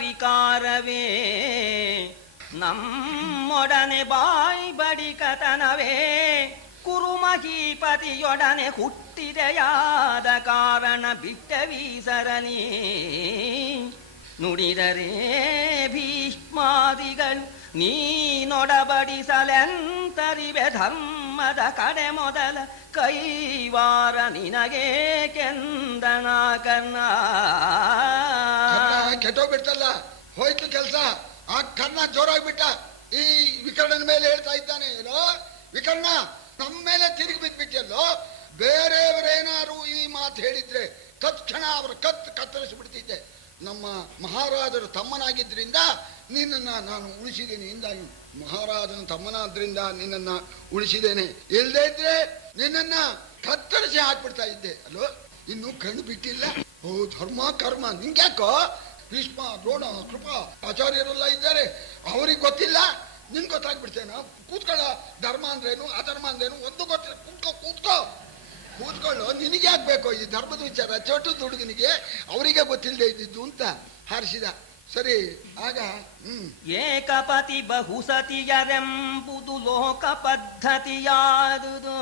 ವಿಕಾರವೇ ನಮ್ಮೊಡನೆ ಬಾಯ್ ಬಡಿಕತನವೇ ಕುರುಮಹೀಪತಿಯೊಡನೆ ಹುಟ್ಟಿದೆಯಾದ ಕಾರಣ ಬಿಟ್ಟವೀಸರನಿ ನುಡಿದರೆ ಭೀಷ್ಮಾದಿಗಳು ನೀನೊಡಬಡಿಸಲೆಂತರಿವೆ ಧರ್ಮದ ಕಡೆ ಮೊದಲ ಕೈವಾರ ನಿನಗೆ ಕೆಂದನ ಕರ್ಣ ಕೆಟ್ಟೋಗ್ಬಿಡ್ತಲ್ಲ, ಹೋಯ್ತು ಕೆಲಸ. ಆ ಕರ್ಣ ಜೋರಾಗ್ಬಿಟ್ಟ, ಈ ವಿಕರ್ಣನ ಮೇಲೆ ಹೇಳ್ತಾ ಇದ್ದಾನೆ, ಏನೋ ವಿಕರ್ಣ ನಮ್ಮ ಮೇಲೆ ತಿರುಗಿ ಬಿದ್ಬಿಟ್ಟಿಯಲ್ಲೋ, ಬೇರೆಯವರೇನಾರು ಈ ಮಾತು ಹೇಳಿದ್ರೆ ತಕ್ಷಣ ಅವರ ಕತ್ತರಿಸಿಬಿಡ್ತಿದ್ದೆ. ನಮ್ಮ ಮಹಾರಾಜರ ತಮ್ಮನಾಗಿದ್ದರಿಂದ ನಿನ್ನನ್ನ ನಾನು ಉಳಿಸಿದ್ದೇನೆ. ಇಂದಾಗಿ ಮಹಾರಾಜನ ತಮ್ಮನಾದ್ರಿಂದ ನಿನ್ನನ್ನ ಉಳಿಸಿದ್ದೇನೆ, ಇಲ್ಲದೆ ಇದ್ರೆ ನಿನ್ನನ್ನ ಕತ್ತರಿಸಿ ಹಾಕ್ಬಿಡ್ತಾ ಇದ್ದೆ ಅಲ್ಲೋ. ಇನ್ನು ಕಣ್ಣು ಬಿಟ್ಟಿಲ್ಲ. ಓ ಧರ್ಮ ಕರ್ಮ ನಿಂಗ್ಯಾಕೋ? ಭೀಷ್ಮ ದ್ರೋಣ ಕೃಪಾ ಆಚಾರ್ಯರೆಲ್ಲ ಇದ್ದಾರೆ, ಅವ್ರಿಗೆ ಗೊತ್ತಿಲ್ಲ, ನಿನ್ ಗೊತ್ತಾಗ್ಬಿಡ್ತೇನ? ಕೂತ್ಕೊಳ್ಳ. ಧರ್ಮ ಅಂದ್ರೇನು ಅಧರ್ಮ ಅಂದ್ರೇನು ಒಂದು ಗೊತ್ತಿಲ್ಲ. ಕೂತ್ಕೊಳ್ಳೋ. ನಿನಗೆ ಆಗ್ಬೇಕು ಈ ಧರ್ಮದ ವಿಚಾರ? ಚೋಟದ ಹುಡುಗನಿಗೆ ಅವರಿಗೆ ಗೊತ್ತಿಲ್ಲದೆ ಇದ್ದಿದ್ದು ಅಂತ ಹಾರಿಸಿದ. ಸರಿ, ಆಗ ಏಕಪತಿ ಬಹುಸತಿಯರೆಂಬುದು ಲೋಕ ಪದ್ಧತಿಯಾದುದು.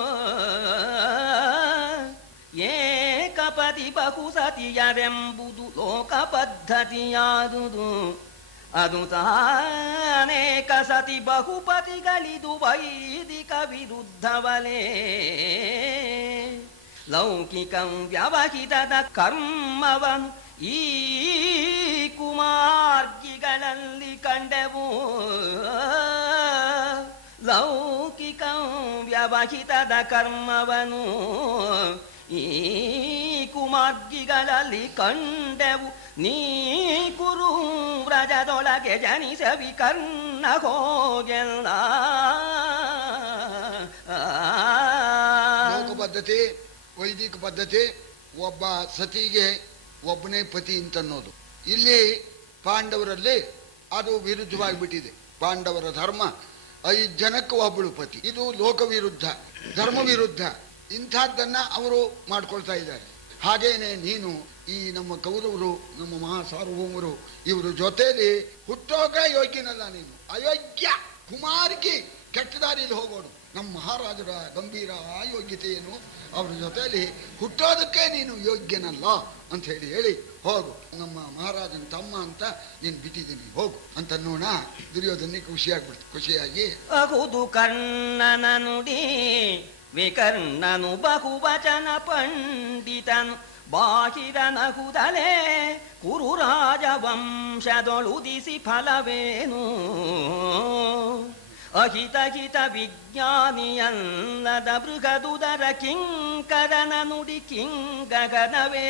ಏಕಪತಿ ಬಹುಸತಿಯರೆಂಬುದು ಲೋಕ ಪದ್ಧತಿಯಾದುದು. ಅದು ತಾನೇಕ ಸತಿ ಬಹುಪತಿಗಳಿದು ವೈದಿಕ ವಿರುದ್ಧವಲೇ. ಲೌಕಿಕಂ ವ್ಯವಹಿತದ ಕರ್ಮವನು ಈ ಕುಮಾರ್ಗಿಗಳಲ್ಲಿ ಕಂಡೆವು. ಲೌಕಿಕಂ ವ್ಯವಹಿತದ ಕರ್ಮವನು ಈ ಕುಮಾರ್ಗಿಗಳಲ್ಲಿ ಕಂಡೆವು. ನೀ ಕುರು ವ್ರಜದೊಳಗೆ ಜನಿಸ ವಿಕರ್ಣ ಹೋಗೆಲ್ಲ. ಲೋಕ ಪದ್ಧತಿ, ವೈದಿಕ ಪದ್ಧತಿ, ಒಬ್ಬ ಸತಿಗೆ ಒಬ್ಬನೇ ಪತಿ ಅಂತನ್ನೋದು. ಇಲ್ಲಿ ಪಾಂಡವರಲ್ಲಿ ಅದು ವಿರುದ್ಧವಾಗಿಬಿಟ್ಟಿದೆ. ಪಾಂಡವರ ಧರ್ಮ 5 ಜನಕ್ಕೆ ಒಬ್ಬಳು ಪತಿ. ಇದು ಲೋಕ ವಿರುದ್ಧ, ಧರ್ಮ ವಿರುದ್ಧ. ಇಂಥದ್ದನ್ನ ಅವರು ಮಾಡ್ಕೊಳ್ತಾ ಇದ್ದಾರೆ. ಹಾಗೇನೆ ನೀನು ಈ ನಮ್ಮ ಕೌರವರು, ನಮ್ಮ ಮಹಾಸಾರ್ವಭೌಮರು, ಇವರು ಜೊತೆಲಿ ಹುಟ್ಟೋಗ ಯೋಗ್ಯನಲ್ಲ ನೀನು, ಅಯೋಗ್ಯ ಕುಮಾರ್ಗಿ, ಕೆಟ್ಟ ದಾರಿಯಲ್ಲಿ ಹೋಗೋಡು. ನಮ್ಮ ಮಹಾರಾಜರ ಗಂಭೀರ ಅಯೋಗ್ಯತೆ ಏನು, ಅವ್ರ ಜೊತೆಲಿ ಹುಟ್ಟೋದಕ್ಕೆ ನೀನು ಯೋಗ್ಯನಲ್ಲ ಅಂತ ಹೇಳಿ ಹೋಗು, ನಮ್ಮ ಮಹಾರಾಜನ ತಮ್ಮ ಅಂತ ನೀನು ಬಿಟ್ಟಿದ್ದೀನಿ, ಹೋಗು ಅಂತ ನೋಡ. ದುರ್ಯೋಧನಿಗೆ ಖುಷಿಯಾಗಿ ಅಹುದು ಕರ್ಣನ ನುಡಿ ವಿಕರ್ಣನು ಬಹುವಚನ ಪಂಡಿತನು ಬಾಹಿರನಹುದಲೇ ಕುರು ರಾಜವಂಶದೊಳುದಿಸಿ ಫಲವೇನು. ಅಹಿತಹಿತ ವಿಜ್ಞಾನಿಯಲ್ಲದ ಬೃಹದುದರ ಕಿಂಕರನ ನುಡಿ ಕಿಂಗಗನವೇ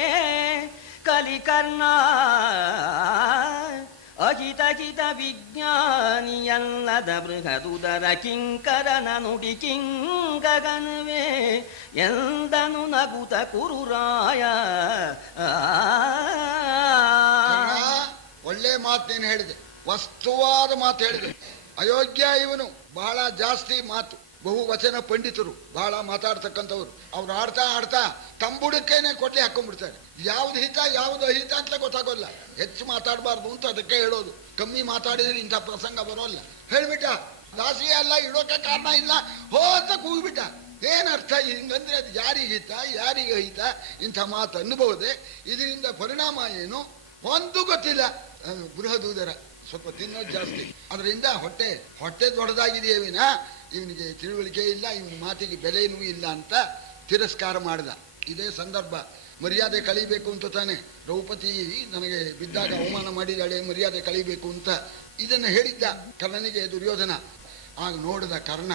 ಕಲಿಕರ್ಣ. ಅಹಿತಹಿತ ವಿಜ್ಞಾನಿಯಲ್ಲದ ಬೃಹದುದರ ಕಿಂಕರನ ನುಡಿ ಕಿಂಗಗನವೇ ಎಂದನು ನಗುತ ಕುರುರಾಯ. ಒಳ್ಳೆ ಮಾತು ನೀನು ಹೇಳಿದೆ, ವಸ್ತುವಾದ ಮಾತು ಹೇಳಿದೆ. ಅಯೋಗ್ಯ ಇವನು, ಬಹಳ ಜಾಸ್ತಿ ಮಾತು, ಬಹುವಚನ ಪಂಡಿತರು, ಬಹಳ ಮಾತಾಡ್ತಕ್ಕಂಥವ್ರು. ಅವ್ರು ಆಡ್ತಾ ತಂಬುಡಕ್ಕೇನೆ ಕೊಡ್ಲಿ ಹಾಕೊಂಡ್ಬಿಡ್ತಾರೆ. ಯಾವ್ದು ಹಿತ ಯಾವ್ದು ಅಹಿತ ಅಂತ ಗೊತ್ತಾಗೋಲ್ಲ. ಹೆಚ್ಚು ಮಾತಾಡಬಾರ್ದು ಅಂತ ಅದಕ್ಕೆ ಹೇಳೋದು. ಕಮ್ಮಿ ಮಾತಾಡಿದ್ರೆ ಇಂಥ ಪ್ರಸಂಗ ಬರೋಲ್ಲ. ಹೇಳ್ಬಿಟ್ಟ, ದಾಸಿ ಎಲ್ಲ ಇಡೋಕೆ ಕಾರಣ ಇಲ್ಲ, ಹೋತ ಕೂಗ್ಬಿಟ್ಟ. ಏನರ್ಥ ಹಿಂಗಂದ್ರೆ ಅದು ಯಾರಿಗೆ ಹಿತ ಯಾರಿಗೆ ಅಹಿತ ಇಂಥ ಮಾತು ಅನ್ನಬಹುದೇ? ಇದರಿಂದ ಪರಿಣಾಮ ಏನು ಒಂದು ಗೊತ್ತಿಲ್ಲ. ಬೃಹದೂದರ ಸ್ವಲ್ಪ ತಿನ್ನೋದು ಜಾಸ್ತಿ, ಅದರಿಂದ ಹೊಟ್ಟೆ ದೊಡ್ಡದಾಗಿದೆಯೇ ವಿನ ಇವನಿಗೆ ತಿಳುವಳಿಕೆ ಇಲ್ಲ, ಇವನ ಮಾತಿಗೆ ಬೆಲೆನೂ ಇಲ್ಲ ಅಂತ ತಿರಸ್ಕಾರ ಮಾಡಿದ. ಇದೇ ಸಂದರ್ಭ. ಮರ್ಯಾದೆ ಕಳಿಬೇಕು ಅಂತ ತಾನೆ ದ್ರೌಪದಿ ನನಗೆ ಬಿದ್ದಾಗ ಅವಮಾನ ಮಾಡಿದಾಳೆ, ಮರ್ಯಾದೆ ಕಳಿಬೇಕು ಅಂತ ಇದನ್ನು ಹೇಳಿದ್ದ ಕರ್ಣನಿಗೆ ದುರ್ಯೋಧನ. ಆಗ ನೋಡಿದ ಕರ್ಣ,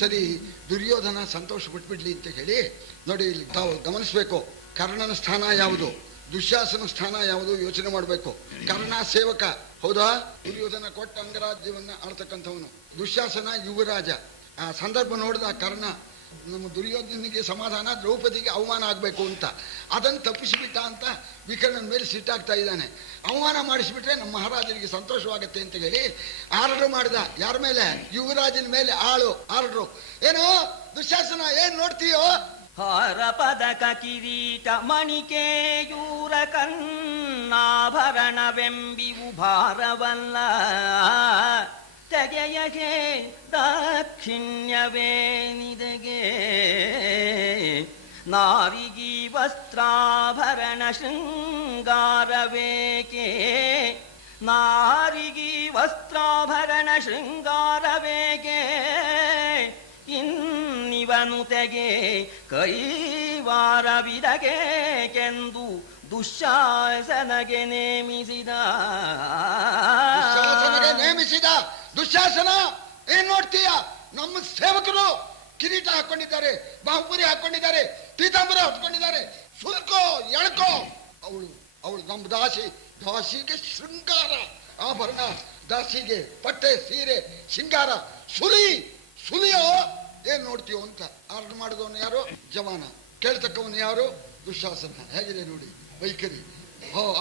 ಸರಿ ದುರ್ಯೋಧನ ಸಂತೋಷ ಪಟ್ಬಿಡ್ಲಿ ಅಂತ ಹೇಳಿ, ನೋಡಿ ಇಲ್ಲಿ ತಾವು ಗಮನಿಸ್ಬೇಕು, ಕರ್ಣನ ಸ್ಥಾನ ಯಾವುದು, ದುಶ್ಯಾಸನ ಸ್ಥಾನ ಯಾವುದು ಯೋಚನೆ ಮಾಡಬೇಕು. ಕರ್ಣ ಸೇವಕ ಹೌದಾ, ದುರ್ಯೋಧನ ಕೊಟ್ಟ ಅಂಗರಾಜ್ಯವನ್ನ ಆಳ್ತಕ್ಕಂಥವನು. ದುಶ್ಯಾಸನ ಯುವರಾಜ. ಆ ಸಂದರ್ಭ ನೋಡಿದ ಕರ್ಣ, ನಮ್ಮ ದುರ್ಯೋಧನಿಗೆ ಸಮಾಧಾನ, ದ್ರೌಪದಿಗೆ ಅವಮಾನ ಆಗಬೇಕು ಅಂತ ಅದನ್ನು ತಪ್ಪಿಸಿಬಿಟ್ಟ ಅಂತ ವಿಕರ್ಣನ ಮೇಲೆ ಸಿಟ್ಟಾಗ್ತಾ ಇದ್ದಾನೆ. ಅವಮಾನ ಮಾಡಿಸಿಬಿಟ್ರೆ ನಮ್ಮ ಮಹಾರಾಜನಿಗೆ ಸಂತೋಷವಾಗತ್ತೆ ಅಂತ ಹೇಳಿ ಆರ್ಡರ್ ಮಾಡಿದ. ಯಾರ ಮೇಲೆ? ಯುವರಾಜನ ಮೇಲೆ ಆರ್ಡರು. ಏನೋ ದುಶ್ಯಾಸನ, ಏನ್ ನೋಡ್ತೀಯೋ? ಹಾರ ಪದಕ ಕಿರೀಟ ಮಣಿಕೆಯೂರ ಕನ್ನ ನನ್ನಾಭರಣವೆಂಬಿವು ಭಾರವಲ್ಲ ತೆಗೆಯಗೆ ದಾಕ್ಷಿಣ್ಯವೇನಿದೆಗೆ ನಾರಿಗಿ ವಸ್ತ್ರಾಭರಣ ಶೃಂಗಾರವೇಕೆ ನಾರಿಗಿ ವಸ್ತ್ರಾಭರಣ ಶೃಂಗಾರವೇಕೆ ಇನ್ನಿವನು ತೆಗೆ ಕೈವಾರವಿದಗೆ ಕೆಂದು ದುಶ್ಯಾಸನಗೆ ನೇಮಿಸಿದ ದುಶ್ಯಾಸನ ಏನ್ ನೋಡ್ತೀಯ? ನಮ್ಮ ಸೇವಕರು ಕಿರೀಟ ಹಾಕೊಂಡಿದ್ದಾರೆ, ಬಾಹುಬಲಿ ಹಾಕೊಂಡಿದ್ದಾರೆ, ಪೀತಾಂಬರ ಹಾಕೊಂಡಿದ್ದಾರೆ. ಸುಲ್ಕೋ ಎಳ್ಕೋ. ಅವಳು ನಮ್ಮ ದಾಸಿಗೆ ಶೃಂಗಾರ ಆಭರಣ, ದಾಸಿಗೆ ಪಟ್ಟೆ ಸೀರೆ ಶೃಂಗಾರ. ಸುಲಿಯೋ ಏನ್ ನೋಡ್ತೀಯೋ ಅಂತ ಆರ್ಡರ್ ಮಾಡಿದವನು ಯಾರು? ಜವಾನ. ಕೇಳ್ತಕ್ಕವನು ಯಾರು? ದುಶ್ಯಾಸನ. ಹೇಗಿದೆ ನೋಡಿ ವೈಖರಿ.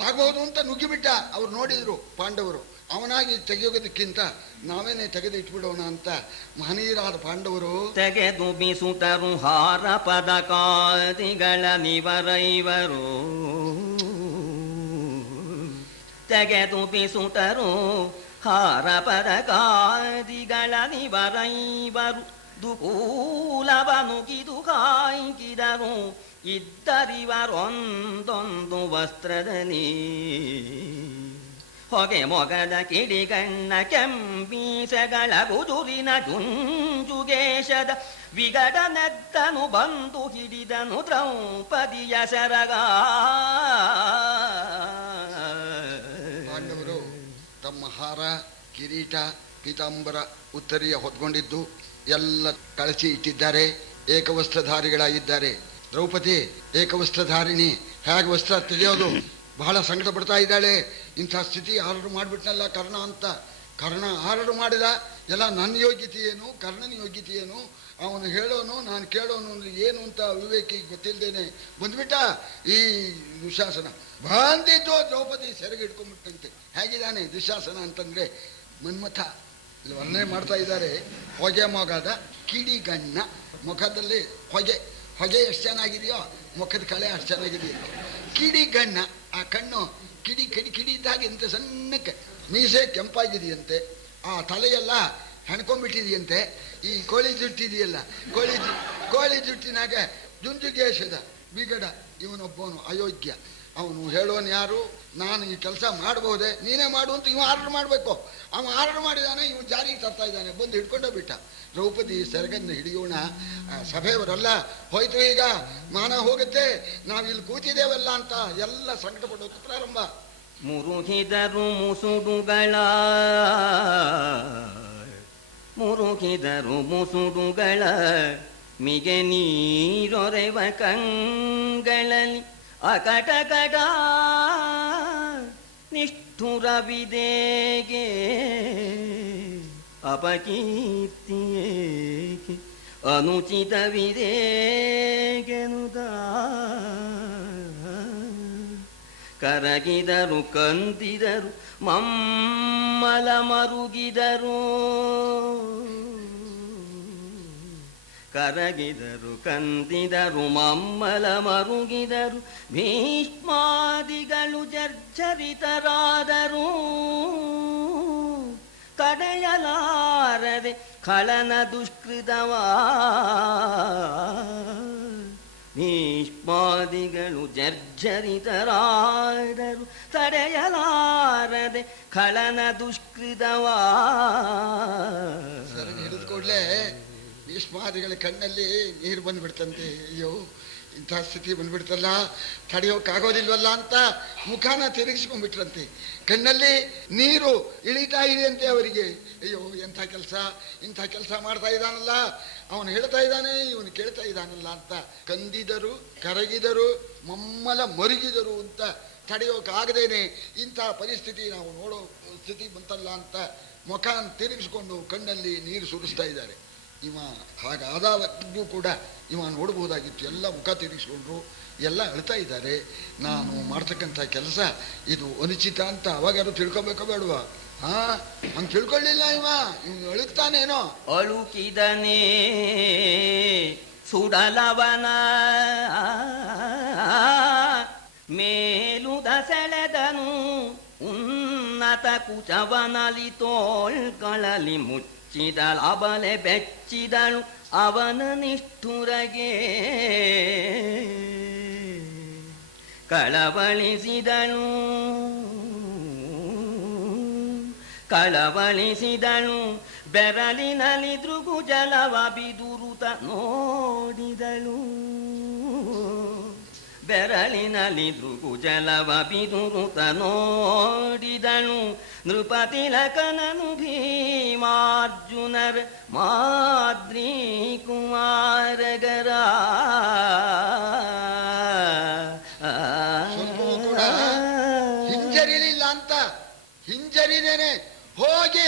ಆಗಬಹುದು ಅಂತ ನುಗ್ಗಿಬಿಟ್ಟ. ಅವ್ರು ನೋಡಿದ್ರು ಪಾಂಡವರು. ಅವನಾಗಿ ತೆಗೆಯೋದಕ್ಕಿಂತ ನಾವೇನೆ ತೆಗೆದು ಇಟ್ಬಿಡೋಣ ಅಂತ ಮಹನೀಯರಾದ ಪಾಂಡವರು ತೆಗೆದು ಬಿಸುತರು ಹಾರ ಪದಕಾದಿಗಳ ನಿವರೈವರು ತೆಗೆದು ಬಿಸುತರು ಹಾರ ಪದಕಾದಿಗಳ ನಿವರೈವರು ದುಕೂಲವನುಗಿದು ಕಾಯ್ಕಿದರು ಇದ್ದರಿವರೊಂದೊಂದು ವಸ್ತ್ರದಲ್ಲಿ ಹೊಗೆ ಮೊಗದ ಕಿಡಿಗಣ್ಣ ಕೆಂಬೀಸಗಳ ಗುಜುರಿನ ಜುಂಜುಗೇಶದ ವಿಗಡನೆದ್ದನು ಬಂದು ಹಿಡಿದನು ದ್ರೌಪದಿಯ ಸರಗ. ಪಾಂಡವರು ತಮ್ಮ ಹಾರ ಕಿರೀಟ ಪೀತಾಂಬರ ಉತ್ತರಿಯ ಹೊತ್ಕೊಂಡಿದ್ದು ಎಲ್ಲ ಕಳಚಿ ಇಟ್ಟಿದ್ದಾರೆ. ಏಕವಸ್ತ್ರಧಾರಿಗಳಾಗಿದ್ದಾರೆ. ದ್ರೌಪದಿ ಏಕವಸ್ತ್ರಧಾರಿಣಿ. ಹೇಗೆ ವಸ್ತ್ರ ತೆಗೆಯೋದು? ಬಹಳ ಸಂಕಟ ಪಡ್ತಾ ಇದ್ದಾಳೆ. ಇಂಥ ಸ್ಥಿತಿ ಆರ್ಡರ್ ಮಾಡಿಬಿಟ್ನಲ್ಲ ಕರ್ಣ ಅಂತ. ಕರ್ಣ ಆರ್ಡರ್ ಮಾಡಿದ. ಎಲ್ಲ ನನ್ನ ಯೋಗ್ಯತೆ ಏನು, ಕರ್ಣನ ಯೋಗ್ಯತೆ ಏನು, ಅವನು ಹೇಳೋನು ನಾನು ಕೇಳೋನು ಏನು ಅಂತ ವಿವೇಕಿ ಗೊತ್ತಿಲ್ಲದೇನೆ ಬಂದ್ಬಿಟ್ಟ ಈ ದುಶ್ಯಾಸನ. ಬಂದಿದ್ದು ದ್ರೌಪದಿ ಸೆರೆಗೆ ಹಿಡ್ಕೊಂಡ್ಬಿಟ್ಟಂತೆ. ಹೇಗಿದ್ದಾನೆ ದುಶ್ಯಾಸನ ಅಂತಂದ್ರೆ ಮನ್ಮಥ. ಇಲ್ಲಿ ವರ್ಣನೆ ಮಾಡ್ತಾ ಇದ್ದಾರೆ. ಹೊಗೆ ಮೊಗದ ಕಿಡಿಗಣ್ಣ. ಮುಖದಲ್ಲಿ ಹೊಗೆ ಎಷ್ಟು ಚೆನ್ನಾಗಿದೆಯೋ ಮುಖದ ಕಳೆ ಅಷ್ಟು ಚೆನ್ನಾಗಿದೆಯೋ. ಕಿಡಿಗಣ್ಣ, ಆ ಕಣ್ಣು ಕಿಡಿ ಇದ್ದಾಗ ಇಂಥ ಸಣ್ಣಕ್ಕೆ. ಮೀಸೆ ಕೆಂಪಾಗಿದೆಯಂತೆ. ಆ ತಲೆಯೆಲ್ಲ ಹೆಣ್ಕೊಂಡ್ಬಿಟ್ಟಿದೆಯಂತೆ. ಈ ಕೋಳಿ ಜುಟ್ಟಿದೆಯಲ್ಲ, ಕೋಳಿ ಜುಟ್ಟಿನಾಗ ಜುಂಜುಗೇಶದ ಬಿಗಡ. ಇವನೊಬ್ಬವನು ಅಯೋಗ್ಯ. ಅವನು ಹೇಳೋನು ಯಾರು? ನಾನು ಈ ಕೆಲಸ ಮಾಡಬಹುದೇ, ನೀನೇ ಮಾಡು ಅಂತ ಇವ ಆರ್ಡರ್ ಮಾಡಬೇಕು. ಅವ ಆರ್ಡರ್ ಮಾಡಿದಾನೆ, ಇವ ಜಾರಿಗೆ ತರ್ತಾ ಇದ್ದಾನೆ. ಬಂದು ಹಿಡ್ಕೊಂಡೇ ಬಿಟ್ಟ. ದ್ರೌಪದಿ ಸೆರಗನ್ನು ಹಿಡಿಯೋಣ, ಸಭೆಯವರೆಲ್ಲ ಹೋಯ್ತು, ಈಗ ಮಾನ ಹೋಗುತ್ತೆ, ನಾವಿಲ್ಲಿ ಕೂತಿದ್ದೇವಲ್ಲ ಅಂತ ಎಲ್ಲ ಸಂಕಟ ಪಡೋದು ಪ್ರಾರಂಭ. ಮುರುಗಿದರು ಮುಸುಡುಗಳ ಮಿಗೆ ನೀರೊರೆವ ಕಂಗಳಲ್ಲಿ ಅಕಟಕಟ ನಿಷ್ಠುರವಿದೇಗೆ ಅಪಕೀರ್ತಿಯೇಕೆ ಅನುಚಿತವಿದೇಗೆನುದ ಕರಗಿದರು ಕಂದಿದರು ಮಮ್ಮಲ ಮರುಗಿದರು ಕರಗಿದರು ಕಂದಿದರು ಮಮ್ಮಲ ಮರುಗಿದರು ಭೀಷ್ಮಾದಿಗಳು ಜರ್ಜರಿತರಾದರು ತಡೆಯಲಾರದೆ ಖಳನ ದುಷ್ಕೃತವ ಭೀಷ್ಮಾದಿಗಳು ಜರ್ಜರಿತರಾದರು ತಡೆಯಲಾರದೆ ಖಳನ ದುಷ್ಕೃತವ. ಹಿಡಿದು ಕೂಡಲೇ ಭೀಷ್ಮಾದಿಗಳ ಕಣ್ಣಲ್ಲಿ ನೀರು ಬಂದ್ಬಿಡ್ತಂತೆ. ಅಯ್ಯೋ, ಇಂಥ ಸ್ಥಿತಿ ಬಂದ್ಬಿಡ್ತಲ್ಲ, ತಡೆಯೋಕ್ಕಾಗೋದಿಲ್ವಲ್ಲ ಅಂತ ಮುಖಾನ ತಿರುಗಿಸ್ಕೊಂಡ್ಬಿಟ್ರಂತೆ. ಕಣ್ಣಲ್ಲಿ ನೀರು ಇಳಿತಾ ಇದೆಯಂತೆ ಅವರಿಗೆ. ಅಯ್ಯೋ, ಇಂಥ ಕೆಲಸ ಮಾಡ್ತಾ ಇದ್ದಾನಲ್ಲ, ಅವನು ಹೇಳ್ತಾ ಇದ್ದಾನೆ, ಇವನು ಕೇಳ್ತಾ ಇದ್ದಾನಲ್ಲ ಅಂತ ಕಂದಿದರು, ಕರಗಿದರು, ಮಮ್ಮಲ ಮರುಗಿದರು ಅಂತ ತಡೆಯೋಕ್ಕಾಗದೇನೆ ಇಂಥ ಪರಿಸ್ಥಿತಿ ನಾವು ನೋಡೋ ಸ್ಥಿತಿ ಬಂತಲ್ಲ ಅಂತ ಮುಖ ತಿರುಗಿಸ್ಕೊಂಡು ಕಣ್ಣಲ್ಲಿ ನೀರು ಸುರಿಸ್ತಾ ಇದ್ದಾರೆ. ಇವ ಹಾಗಾದಾಗೂ ಕೂಡ ಇವ ನೋಡ್ಬೋದಾಗಿತ್ತು. ಎಲ್ಲ ಮುಖ ತಿರುಗಿಸ್ಕೊಂಡ್ರು, ಎಲ್ಲ ಅಳ್ತಾ ಇದ್ದಾರೆ. ನಾನು ಮಾಡ್ತಕ್ಕಂಥ ಕೆಲಸ ಇದು ಅನುಚಿತ ಅಂತ ಅವಾಗಾರು ತಿಳ್ಕೊಬೇಕೋ ಬೇಡವಾ? ಹಂಗೆ ತಿಳ್ಕೊಳ್ಳಿಲ್ಲ. ಇವ ಅಳುಕ್ತಾನೇನೋ. ಅಳುಕಿದನೇ ಸುಡಲವನ ಮೇಲುದ ಸೆಳೆದನು ಉನ್ನತ ಕುಚವನಲಿ ತೋಳ್ಗಳಲ್ಲಿ ಮುಚ್ಚಿದಳು ಅಬಲೆ ಬೆಚ್ಚಿದಳು ಅವನ ನಿಷ್ಠುರಗೆ ಕಳವಳಿಸಿದಳು ಬೆರಳಿನಲ್ಲಿ ದೃಗುಜಲವ ಬಿದುರುತ ನೋಡಿದಳು ಬೆರಳಿನಲ್ಲಿ ದೃಗುಜಲವ ಬಿದುರುತ ನೋಡಿದಳು ನೃಪತಿಲಕನನು ಭೀಮಾರ್ಜುನರ ಮಾದ್ರಿ ಕುಮಾರಗರ ಹಿಂಜರಿಲಿಲ್ಲ ಅಂತ ಹಿಂಜರಿದೇನೆ ಹೋಗಿ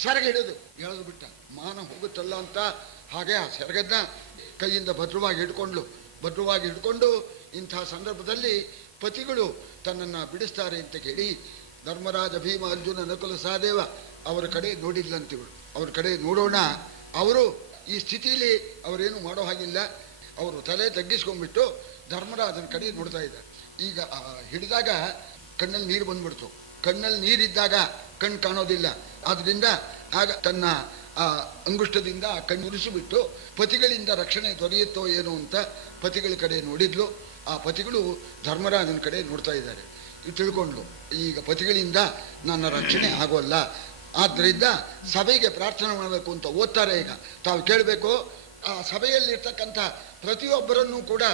ಸೆರಗ ಹಿಡಿದು ಎಳೆದು ಬಿಟ್ಟ. ಮಾನ ಹೋಗುತ್ತಲ್ಲ ಅಂತ ಹಾಗೆ ಆ ಸೆರಗನ್ನ ಕೈಯಿಂದ ಭದ್ರವಾಗಿ ಹಿಡ್ಕೊಂಡು ಇಂಥ ಸಂದರ್ಭದಲ್ಲಿ ಪತಿಗಳು ತನ್ನನ್ನು ಬಿಡಿಸ್ತಾರೆ ಅಂತ ಕೇಳಿ ಧರ್ಮರಾಜ ಭೀಮ ಅರ್ಜುನ ನಕುಲ ಸಹದೇವ ಅವರ ಕಡೆ ನೋಡಿದ್ಲಂತಿಗಳು. ಅವ್ರ ಕಡೆ ನೋಡೋಣ, ಅವರು ಈ ಸ್ಥಿತಿಯಲ್ಲಿ ಅವರೇನು ಮಾಡೋ ಹಾಗಿಲ್ಲ. ಅವರು ತಲೆ ತಗ್ಗಿಸ್ಕೊಂಡ್ಬಿಟ್ಟು ಧರ್ಮರಾಜನ ಕಡೆ ನೋಡ್ತಾ ಇದ್ದಾರೆ. ಈಗ ಹಿಡಿದಾಗ ಕಣ್ಣಲ್ಲಿ ನೀರು ಬಂದ್ಬಿಡ್ತು. ಕಣ್ಣಲ್ಲಿ ನೀರಿದ್ದಾಗ ಕಣ್ಣು ಕಾಣೋದಿಲ್ಲ. ಆದ್ರಿಂದ ಆಗ ತನ್ನ ಆ ಅಂಗುಷ್ಟದಿಂದ ಕಣ್ಣುರಿಸಿಬಿಟ್ಟು ಪತಿಗಳಿಂದ ರಕ್ಷಣೆ ದೊರೆಯುತ್ತೋ ಏನೋ ಅಂತ ಪತಿಗಳ ಕಡೆ ನೋಡಿದ್ಲು. ಆ ಪತಿಗಳು ಧರ್ಮರಾಜನ ಕಡೆ ನೋಡ್ತಾ ಇದ್ದಾರೆ. ತಿಳ್ಕೊಂಡ್ಲು, ಈಗ ಪತಿಗಳಿಂದ ನನ್ನ ರಕ್ಷಣೆ ಆಗೋಲ್ಲ, ಆದ್ದರಿಂದ ಸಭೆಗೆ ಪ್ರಾರ್ಥನೆ ಮಾಡಬೇಕು ಅಂತ ಓದ್ತಾರೆ. ಈಗ ತಾವು ಕೇಳಬೇಕು, ಆ ಸಭೆಯಲ್ಲಿರ್ತಕ್ಕಂಥ ಪ್ರತಿಯೊಬ್ಬರನ್ನು ಕೂಡ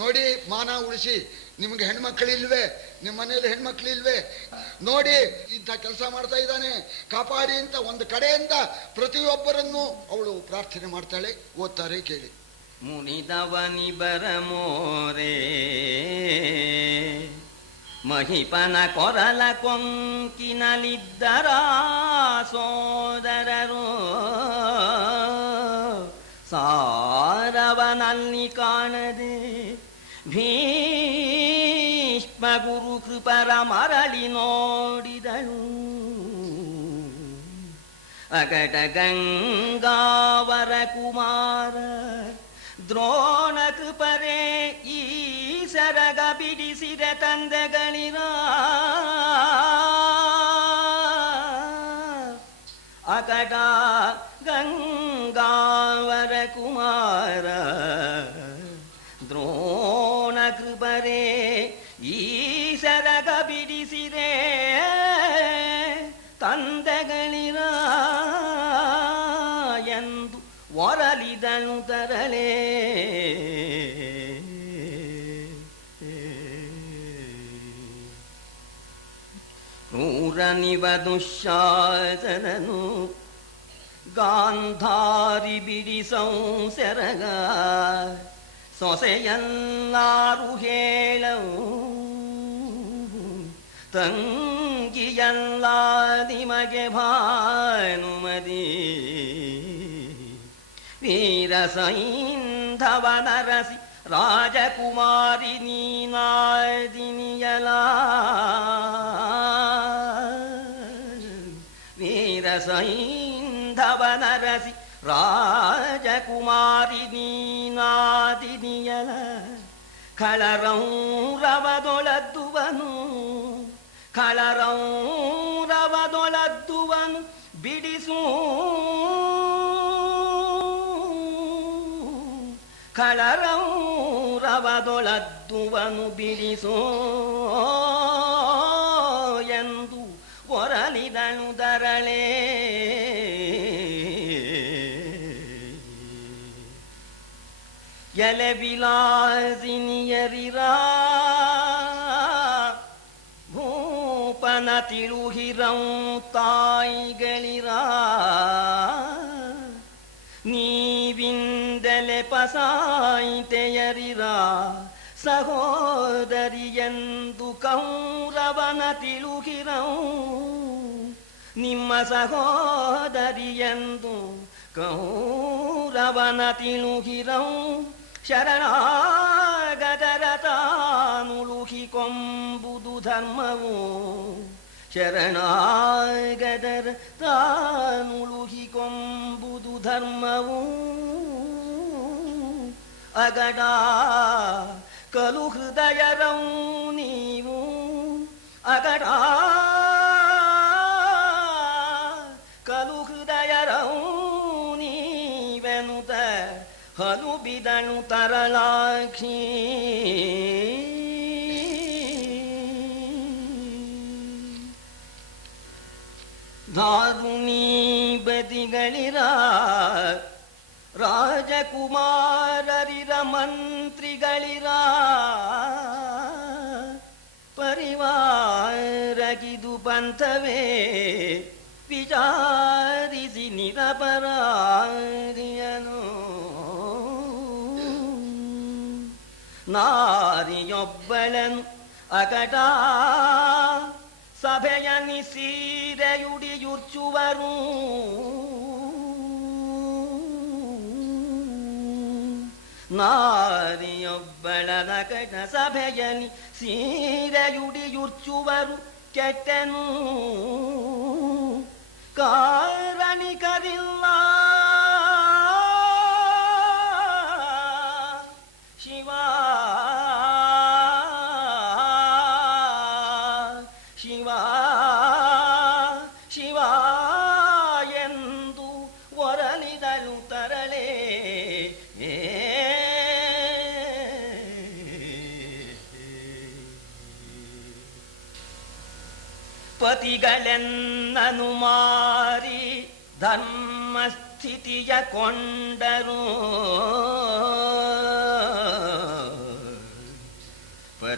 ನೋಡಿ, ಮಾನ ಉಳಿಸಿ, ನಿಮಗೆ ಹೆಣ್ಮಕ್ಳಿಲ್ವೇ, ನಿಮ್ಮ ಮನೆಯಲ್ಲಿ ಹೆಣ್ಮಕ್ಳಿಲ್ವೇ, ನೋಡಿ ಇಂಥ ಕೆಲಸ ಮಾಡ್ತಾ ಇದ್ದಾನೆ, ಕಾಪಾಡಿ ಅಂತ ಒಂದು ಕಡೆಯಿಂದ ಪ್ರತಿಯೊಬ್ಬರನ್ನು ಅವಳು ಪ್ರಾರ್ಥನೆ ಮಾಡ್ತಾಳೆ. ಓದ್ತಾರೆ, ಕೇಳಿ. ಮುನಿದವನಿ ಬರಮೋರೆ ಮಹಿಪನ ಕೊರಲ ಕೊಂಕಿನಲಿದ್ದರ ಸೋದರರು ಸಾರವನಲ್ಲಿ ಕಾಣದೆ ಭೀಷ್ಮ ಗುರು ಕೃಪರ ಮರಳಿ ನೋಡಿದಳು. ಅಗಟ ಗಂಗಾವರ ಕುಮಾರ ದ್ರೋಣ ಕೃಪರೆ ಈ ಸರಗ ಬಿಡಿಸಿದ ತಂದೆಗಳಿರ ಅಕಟ ಗಂಗಾವರ ಕುಮಾರ ದ್ರೋಣ ಕೃಪರೆ ಈ ಸರಗ ಬಿಡಿಸಿದೆ ತಂದೆಗಳಿರ ಎಂದು ಒರಲಿದನು ತರಲೇ. ಕ್ರೂರನಿವ ದುಶ್ಯಾಸನನು ಗಾಂಧಾರಿ ಬಿಡಿಸಂಸೆರಗ ಸೊಸೆಯನ್ನಾರು ಹೇಳವು ತಂಗಿಯಲ್ಲ ನಿಮಗೆ ಭಾನುಮತಿ ವೀರ ಸೈಂಧವ ನರಸಿ ರಾಜಕುಮಾರಿ ನೀನಾದಿನಿಯಲ ವೀರ ಸೈಂಧವ ನರಸಿ ರಾಜಕುಮಾರಿ ನೀನಾದಿನಿಯಲ ಖಳರೌರವದೊಳದ್ದುವನು ಖಳರೌರವದೊಳದ್ದುವನು ಬಿಡಿಸು ಖಳರೌರವದೊಳದ್ದುವನು ಬಿಡಿಸೋ ಎಂದು ಒರಲಿದನು ದರಳೇ. ಎಲೆ ವಿಲಾಸಿನಿಯರಿರ ಭೂಪನ ತಿರುಹಿರಂ ತಾಯಿಗಳಿರ ನೀವಿಂದಲೆ ಪಸಾಯಿತೆಯರಿರ ಸಹೋದರಿಯೆಂದು ಕೌರವನ ತಿಳುಹಿರಂ ನಿಮ್ಮ ಸಹೋದರಿಯೆಂದು ಕೌರವನ ತಿಳುಹಿರಂ ಶರಣಾಗದರ ತಾನುಳುಹಿಕೊಂಬುದು ಧರ್ಮವು ಶರಣಾಗದರ ತಾನುಳುಹಿಕೊಂಬುದು ಧರ್ಮವು ಅಗಡ ಕಲು ಹೃದಯರಂ ನೀವು ಅಗಡ ಹಲು ಬಿದಳು ತರಳಾಕ್ಷಿ ದಾರುಣಿ ಬದಿಗಳಿರ ರಾಜಕುಮಾರರಿರ ಮಂತ್ರಿಗಳಿರ ಪರಿವಾರಗಿದು ಪಂಥವೇ ವಿಚಾರಿಸಿ ನಿರಪರಾಧಿಯನು ನಾರಿಯೊಬ್ಬಳನು ಅಕಟ ಸಭೆಯ ನಿಸೀರೆಯುಡಿಯುರ್ಚುವರು ನಾರಿಯೊಬ್ಬಳನ ಕಟ ಸಭೆಯನಿ ಸೀರೆಯುಡಿಯುರ್ಚುವರು ಕೆಟ್ಟನು ಕಾರಣಿಕರಿಲ್ಲ ಶಿವ ಶಿವ ಶಿವ ಎಂದು ಒರಲಿದಳು ತರಳೆ ಪತಿಗಳೆನ್ನನು ಮಾರಿ ಧರ್ಮಸ್ಥಿತಿಯ ಕೊಂಡರು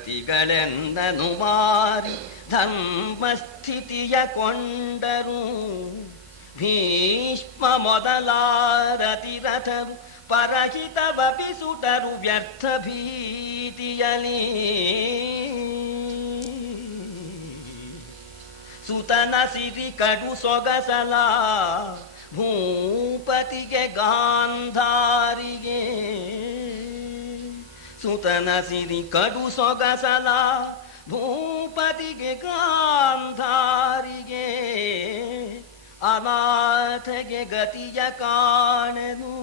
ಪತಿಗಳೆನ್ನನು ಮಾರಿ ಧರ್ಮಸ್ಥಿತಿಯ ಕೊಂಡರು ಭೀಷ್ಮ ಮೊದಲಾರತಿರಥರು ಪರಹಿತವಪಿಸುಟರು ವ್ಯರ್ಥ ಭೀತಿಯಲಿ ಸುತನ ಸಿರಿ ಕಡು ಸೊಗಸಲ ಭೂಪತಿಗೆ ಗಾಂಧಾರಿಗೆ ಸುತನ ಸಿರಿ ಕಡು ಸೊಗಸಲ ಭೂಪತಿಗೆ ಗಾಂಧಾರಿಗೆ ಅನಾಥಗೆ ಗತಿಯ ಕಾಣೆನು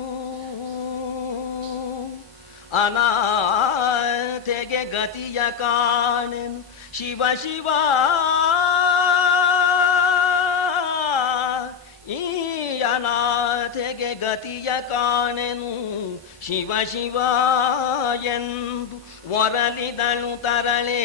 ಅನಾಥಗೆ ಗತಿಯ ಕಾಣೆನು ಶಿವ ಶಿವ ಈ ಅನಾಥಗೆ ಗತಿಯ ಕಾಣೆನು ಶಿವ ಶಿವ ಎಂದು ಒರಲಿದಳು ತರಳೆ